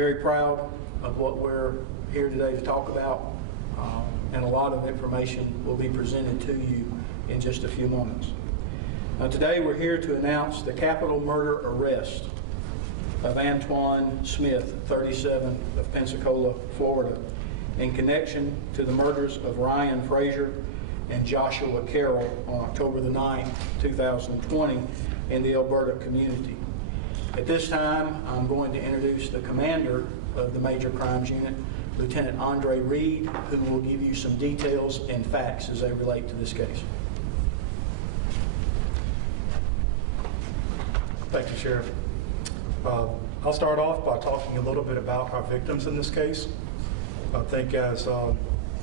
very proud of what we're here today to talk about, and a lot of information will be presented to you in just a few moments. Now, today we're here to announce the capital murder arrest of Antoine Smith, 37, of Pensacola, Florida, in connection to the murders of Ryan Frazier and Joshua Carroll on October the 9th, 2020 in the Elberta community. At this time, I'm going to introduce the commander of the Major Crimes Unit, Lieutenant Andre Reed, who will give you some details and facts as they relate to this case. Thank you, Sheriff. I'll start off by talking a little bit about our victims in this case. I think as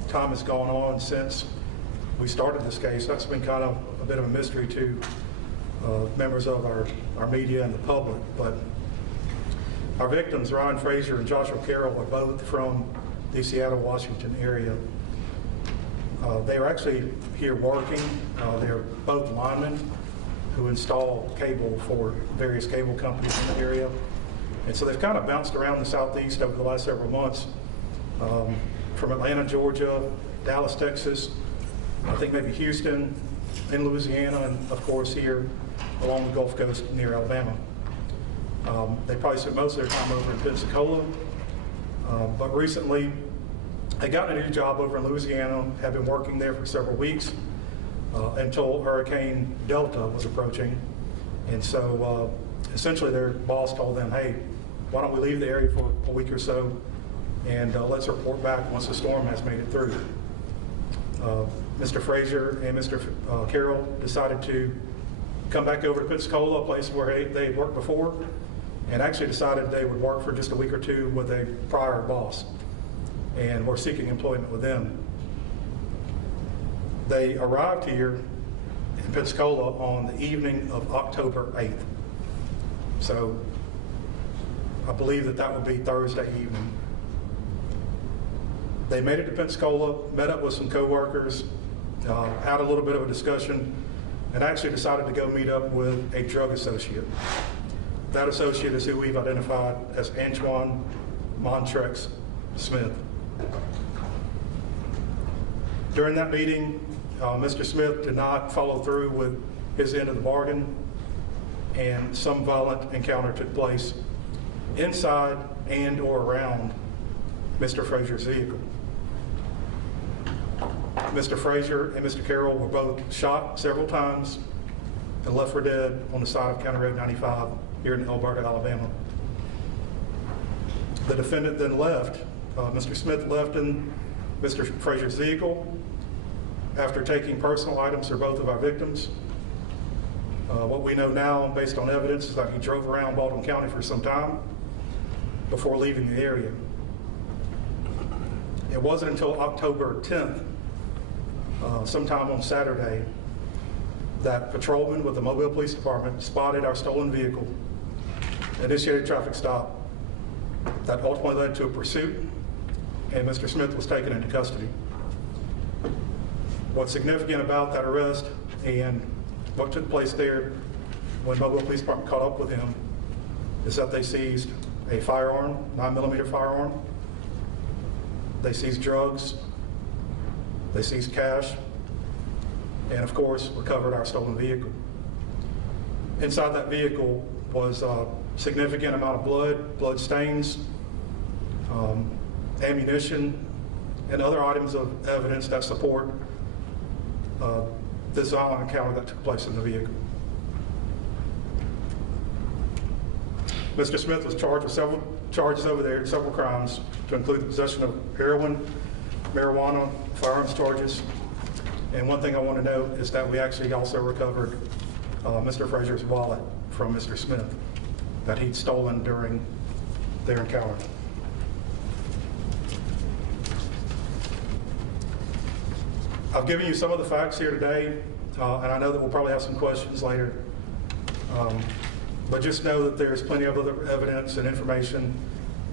time has gone on since we started this case, that's been kind of a bit of a mystery to members of our media and the public. But our victims, Ryan Frazier and Joshua Carroll, are both from the Seattle, Washington area. They were actually here working. They're both linemen who install cable for various cable companies in the area. And so they've kind of bounced around the Southeast over the last several months, from Atlanta, Georgia, Dallas, Texas, I think maybe Houston, in Louisiana, and of course here along the Gulf Coast near Alabama. They probably spent most of their time over in Pensacola, but recently they got a new job over in Louisiana, have been working there for several weeks until Hurricane Delta was approaching. And so essentially their boss told them, hey, why don't we leave the area for a week or so and let's report back once the storm has made it through. Mr. Frazier and Mr. Carroll decided to come back over to Pensacola, a place where they had worked before, and actually decided they would work for just a week or two with a prior boss, and were seeking employment with them. They arrived here in Pensacola on the evening of October 8th. So I believe that would be Thursday evening. They made it to Pensacola, met up with some co-workers, had a little bit of a discussion, and actually decided to go meet up with a drug associate. That associate is who we've identified as Antoine Montrex Smith. During that meeting, Mr. Smith did not follow through with his end of the bargain, and some violent encounter took place inside and or around Mr. Frazier's vehicle. Mr. Frazier and Mr. Carroll were both shot several times and left for dead on the side of County Road 95 here in Elberta, Alabama. The defendant then left. Mr. Smith left in Mr. Frazier's vehicle after taking personal items for both of our victims. What we know now, based on evidence, is that he drove around Baldwin County for some time before leaving the area. It wasn't until October 10th, sometime on Saturday, that patrolmen with the Mobile Police Department spotted our stolen vehicle, initiated a traffic stop that ultimately led to a pursuit, and Mr. Smith was taken into custody. What's significant about that arrest and what took place there when Mobile Police Department caught up with him is that they seized a firearm, 9mm firearm. They seized drugs, they seized cash, and of course recovered our stolen vehicle. Inside that vehicle was a significant amount of blood stains, ammunition, and other items of evidence that support this violent encounter that took place in the vehicle. Mr. Smith was charged with several charges over there, several crimes, to include the possession of heroin, marijuana, firearms charges. And one thing I want to note is that we actually also recovered Mr. Frazier's wallet from Mr. Smith that he'd stolen during their encounter. I've given you some of the facts here today, and I know that we'll probably have some questions later. But just know that there's plenty of other evidence and information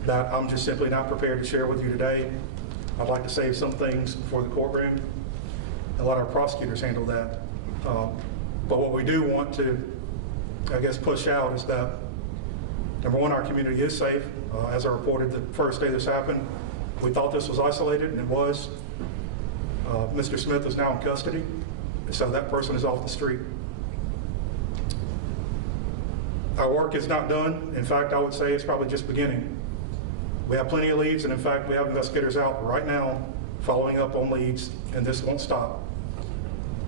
that I'm just simply not prepared to share with you today. I'd like to save some things for the courtroom and let our prosecutors handle that. But what we do want to, I guess, push out is that Number one, our community is safe. As I reported the first day this happened, we thought this was isolated, and it was. Mr. Smith is now in custody, so that person is off the street. Our work is not done. In fact, I would say it's probably just beginning. We have plenty of leads, and in fact, we have investigators out right now following up on leads, and this won't stop.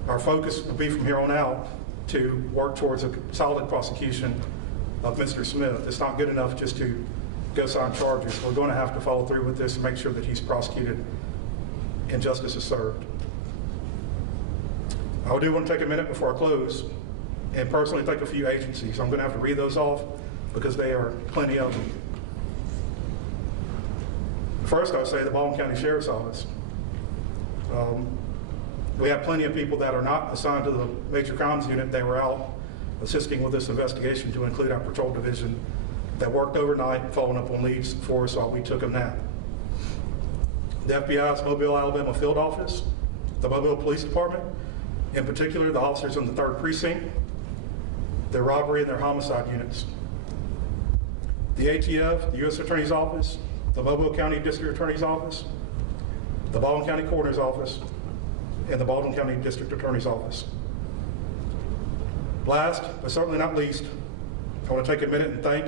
Our focus will be from here on out to work towards a solid prosecution of Mr. Smith. It's not good enough just to go sign charges. We're going to have to follow through with this and make sure that he's prosecuted and justice is served. I do want to take a minute before I close and personally thank a few agencies. I'm going to have to read those off because they are plenty of them. First, I would say the Baldwin County Sheriff's Office. We have plenty of people that are not assigned to the Major Crimes Unit. They were out assisting with this investigation, to include our patrol division that worked overnight following up on leads for us while we took a nap. The FBI's Mobile, Alabama field office, the Mobile Police Department, in particular the officers in the 3rd Precinct, their robbery and their homicide units. The ATF, the U.S. Attorney's Office, the Mobile County District Attorney's Office, the Baldwin County Coroner's Office, and the Baldwin County District Attorney's Office. Last, but certainly not least, I want to take a minute and thank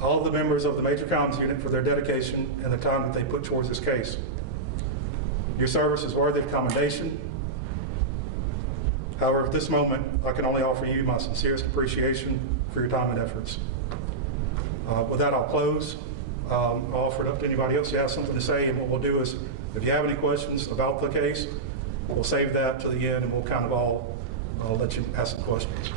all of the members of the Major Crimes Unit for their dedication and the time that they put towards this case. Your service is worthy of commendation. However, at this moment, I can only offer you my sincerest appreciation for your time and efforts. With that, I'll close. I'll offer it up to anybody else who has something to say, and what we'll do is, if you have any questions about the case, we'll save that to the end, and we'll kind of all let you ask some questions.